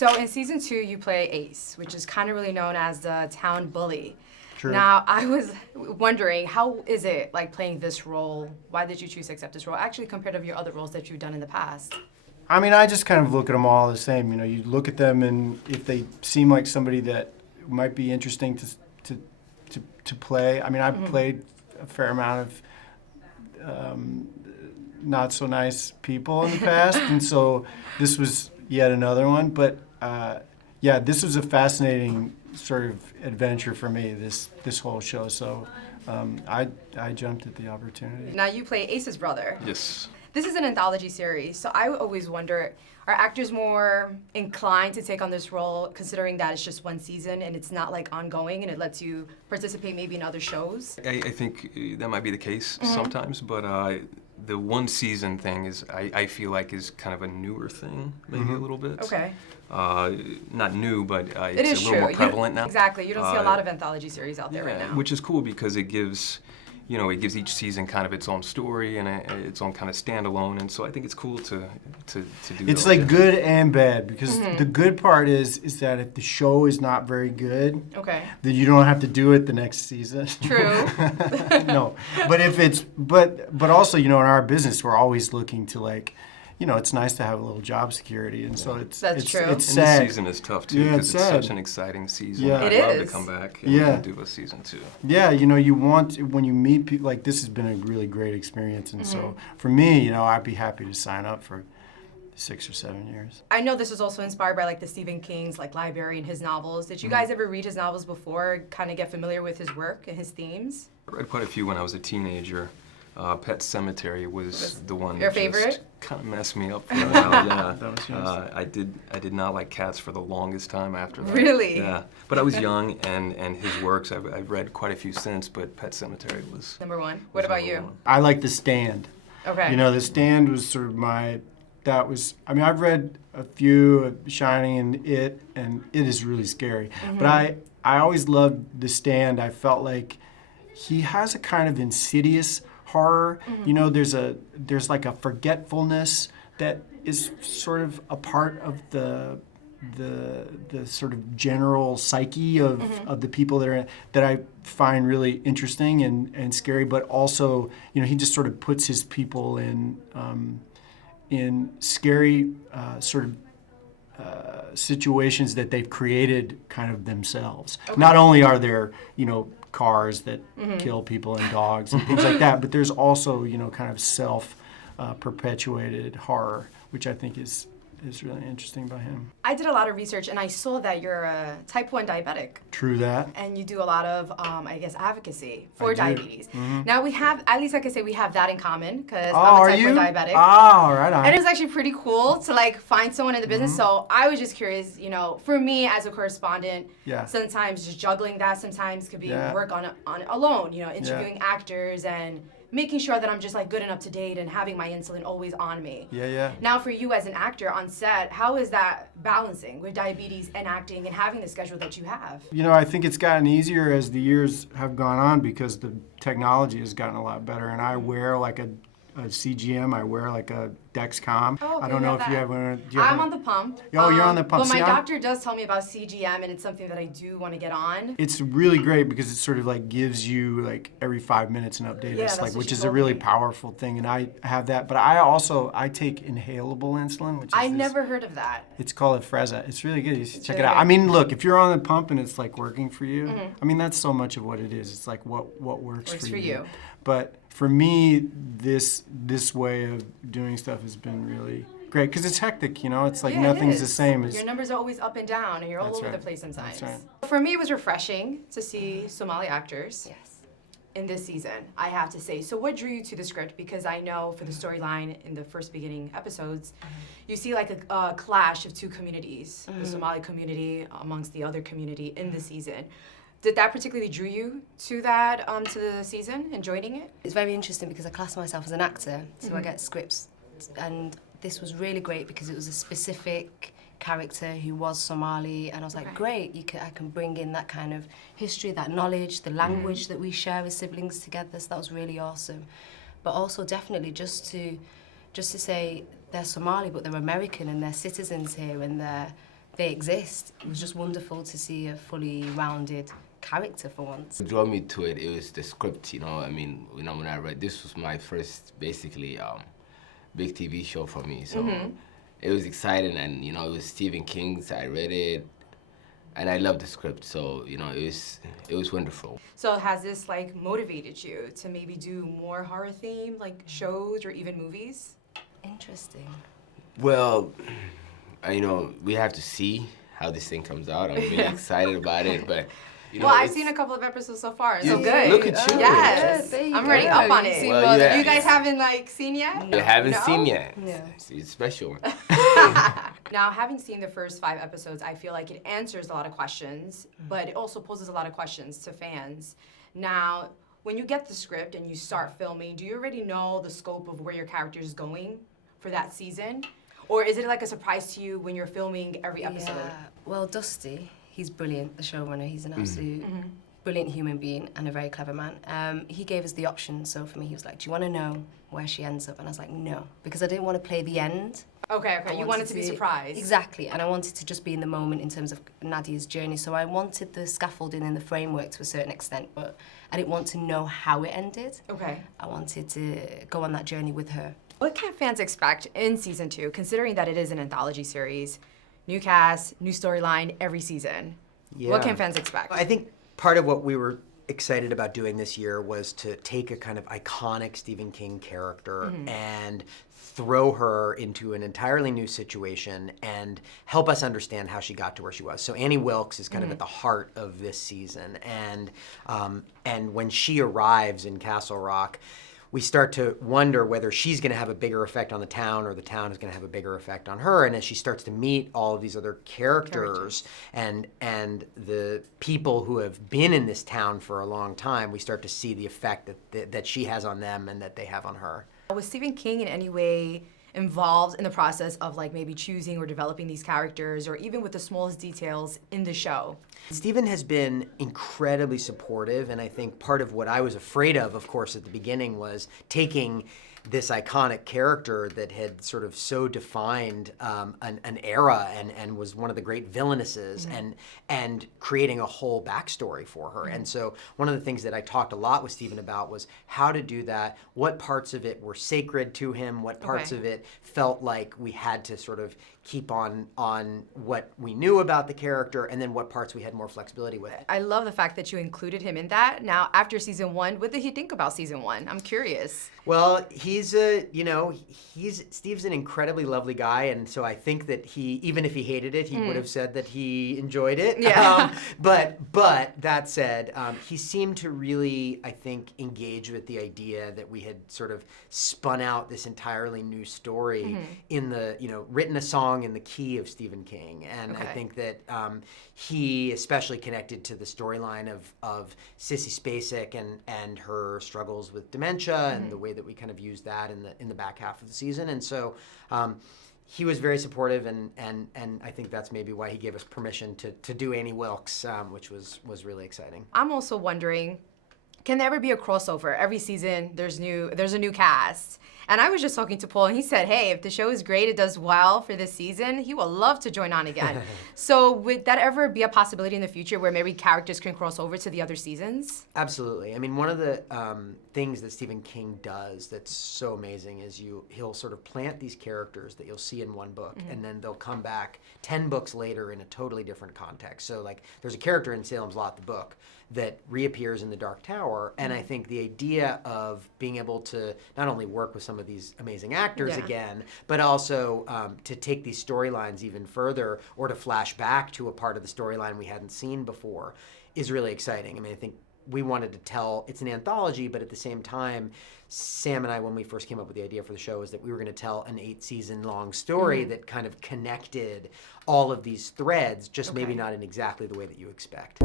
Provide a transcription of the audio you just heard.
So in season 2, you play Ace, which is kind of really known as the town bully. True. Now, I was wondering, how is it like playing this role? Why did you choose to accept this role, actually compared to your other roles that you've done in the past? I mean, I just kind of look at them all the same. You know, you look at them, and if they seem like somebody that might be interesting to play. I mean, I've played a fair amount of not so nice people in the past, and so this was yet another one. But yeah, this was a fascinating sort of adventure for me. This whole show. So I jumped at the opportunity. Now you play Ace's brother. Yes. This is an anthology series, so I always wonder, are actors more inclined to take on this role considering that it's just one season and it's not like ongoing and it lets you participate maybe in other shows? I think that might be the case sometimes, but the one season thing is, I feel like is kind of a newer thing, maybe a little bit. Okay. Not new, but It it's is a little more true. prevalent now. Exactly. You don't see a lot of anthology series out there right Yeah, now. which is cool because it gives, you know, it gives each season kind of its own story and its own kind of standalone, and so I think it's cool to do. It's those. like good and bad, because the good part is that if the show is not very good, Okay. then you don't have to do it the next season. True. No, but if it's but also, you know, in our business we're always looking to, like, you know, it's nice to have a little job security, and so it's That's true. It's And sad. this season is tough too Yeah, because it's it's sad. such an exciting season. Yeah. I'd It love is. to come back Yeah. and do a season 2. Yeah, you know, you want, when you meet people, like, this has been a really great experience, and so for me, you know, I'd be happy to sign up for 6 or 7 years. I know this was also inspired by like the Stephen King's like library and his novels. Did you guys ever read his novels before, kind of get familiar with his work and his themes? I read quite a few when I was a teenager. Pet Sematary was the one Your that favorite? just kind of messed me up for a while. Yeah, That was yours. I did not like cats for the longest time after that. Really? Yeah, but I was young, and his works I've read quite a few since, but Pet Sematary was. Number 1. What about number you? one. I like The Stand. Okay. You know, The Stand was sort of I mean, I've read a few, Shining and It is really scary. But I always loved The Stand. I felt like he has a kind of insidious horror. You know, there's like a forgetfulness that is sort of a part of the sort of general psyche of the people that I find really interesting and scary, but also, you know, he just sort of puts his people in scary sort of situations that they've created kind of themselves. Not only are there, you know, cars that kill people and dogs and things like that, but there's also, you know, kind of self-perpetuated horror, which I think is really interesting by him. I did a lot of research and I saw that you're a type 1 diabetic True that. and you do a lot of, I guess, advocacy for I do. diabetes. Now we have, at least I can say we have that in common because Oh, I'm a are type you? 1 diabetic. Oh, right on. And it was actually pretty cool to like find someone in the business. So I was just curious, you know, for me as a correspondent, Yeah. sometimes just juggling that sometimes could be Yeah. work on alone, you know, interviewing actors and making sure that I'm just like good and up to date and having my insulin always on me. Yeah. Now for you as an actor on set, how is that balancing with diabetes and acting and having the schedule that you have? You know, I think it's gotten easier as the years have gone on because the technology has gotten a lot better, and I wear like a CGM, I wear like a Dexcom. Oh, okay, I don't know you if you have have that. one. I'm on the pump. Oh, you're on the pump. But my See, doctor does tell me about CGM, and it's something that I do want to get on. It's really great because it sort of like gives you like every 5 minutes an update. Yeah, It's that's like, what which she is a told really me. powerful thing, and I have that. But I take inhalable insulin, which is I this- never heard of that. It's called Afrezza. It's really good. You should check it really out. good. I mean, look, if you're on the pump and it's like working for you, I mean, that's so much of what it is. It's like what works Works for for you. you. But for me, this way of doing stuff has been really great because it's hectic. You know, it's like Yeah, it nothing's the is. same as. Your numbers are always up and down, and you're all That's over right. the place sometimes. That's right. For me, it was refreshing to see Somali actors Yes. in this season, I have to say. So what drew you to the script? Because I know for the storyline in the first beginning episodes, you see like a clash of two communities, the Somali community amongst the other community in the season. Did that particularly drew you to that, to the season and joining it? It's very interesting because I class myself as an actor, so I get scripts, and this was really great because it was a specific character who was Somali, and I was like, great, I can bring in that kind of history, that knowledge, the language that we share as siblings together, so that was really awesome. But also definitely just to say they're Somali, but they're American and they're citizens here, and they exist. It was just wonderful to see a fully rounded character for once. What drew me to it, it was the script, you know. I mean, you know, when I read, this was my first, basically, big TV show for me. So it was exciting, and, you know, it was Stephen King's. I read it, and I loved the script. So, you know, it was wonderful. So has this like motivated you to maybe do more horror themed like shows or even movies? Interesting. Well, you know, we have to see how this thing comes out. I'm really excited about it, but you know, Well, I've seen a couple of episodes so far. So You- good. look at you. Yes, Good, there you I'm already go. up on You've it. seen Well, more than yeah. You guys haven't like seen yet? you haven't No? seen yet. No. It's a special one. Now, having seen the first 5 episodes, I feel like it answers a lot of questions, but it also poses a lot of questions to fans. Now, when you get the script and you start filming, do you already know the scope of where your character is going for that season? Or is it like a surprise to you when you're filming every episode? Yeah. Well, Dusty, he's brilliant, the showrunner. He's an absolute brilliant human being and a very clever man. He gave us the option, so for me, he was like, do you want to know where she ends up? And I was like, no, because I didn't want to play the end. Okay, I you wanted to be surprised. Exactly, and I wanted to just be in the moment in terms of Nadia's journey. So I wanted the scaffolding and the framework to a certain extent, but I didn't want to know how it ended. Okay. I wanted to go on that journey with her. What can fans expect in season 2, considering that it is an anthology series? New cast, new storyline every season. What Yeah. can fans expect? I think part of what we were excited about doing this year was to take a kind of iconic Stephen King character and throw her into an entirely new situation and help us understand how she got to where she was. So Annie Wilkes is kind of at the heart of this season, and when she arrives in Castle Rock, we start to wonder whether she's going to have a bigger effect on the town or the town is going to have a bigger effect on her. And as she starts to meet all of these other characters and the people who have been in this town for a long time, we start to see the effect that she has on them and that they have on her. Was Stephen King in any way involved in the process of like maybe choosing or developing these characters, or even with the smallest details in the show? Stephen has been incredibly supportive, and I think part of what I was afraid of course, at the beginning was taking this iconic character that had sort of so defined an era and was one of the great villainesses and creating a whole backstory for her. And so one of the things that I talked a lot with Stephen about was how to do that, what parts of it were sacred to him, what parts of it felt like we had to sort of keep on what we knew about the character, and then what parts we had more flexibility with. I love the fact that you included him in that. Now, after season 1, what did he think about season 1? I'm curious. Well, Steve's an incredibly lovely guy, and so I think that even if he hated it, he would have said that he enjoyed it. Yeah. But that said, he seemed to really, I think, engage with the idea that we had sort of spun out this entirely new story in the, written a song in the key of Stephen King, and I think that he especially connected to the storyline of Sissy Spacek and her struggles with dementia and the way that we kind of used that in the back half of the season. And so he was very supportive, and I think that's maybe why he gave us permission to do Annie Wilkes, which was really exciting. I'm also wondering, can there ever be a crossover? Every season there's a new cast. And I was just talking to Paul, and he said, hey, if the show is great, it does well for this season, he will love to join on again. So would that ever be a possibility in the future where maybe characters can cross over to the other seasons? Absolutely. I mean, one of the things that Stephen King does that's so amazing is he'll sort of plant these characters that you'll see in one book, and then they'll come back 10 books later in a totally different context. So, like, there's a character in Salem's Lot, the book, that reappears in the Dark Tower, and I think the idea of being able to not only work with some of these amazing actors again, but also to take these storylines even further, or to flash back to a part of the storyline we hadn't seen before, is really exciting. I mean, I think we wanted to tell, it's an anthology, but at the same time, Sam and I, when we first came up with the idea for the show, is that we were going to tell an 8-season long story that kind of connected all of these threads, just maybe not in exactly the way that you expect.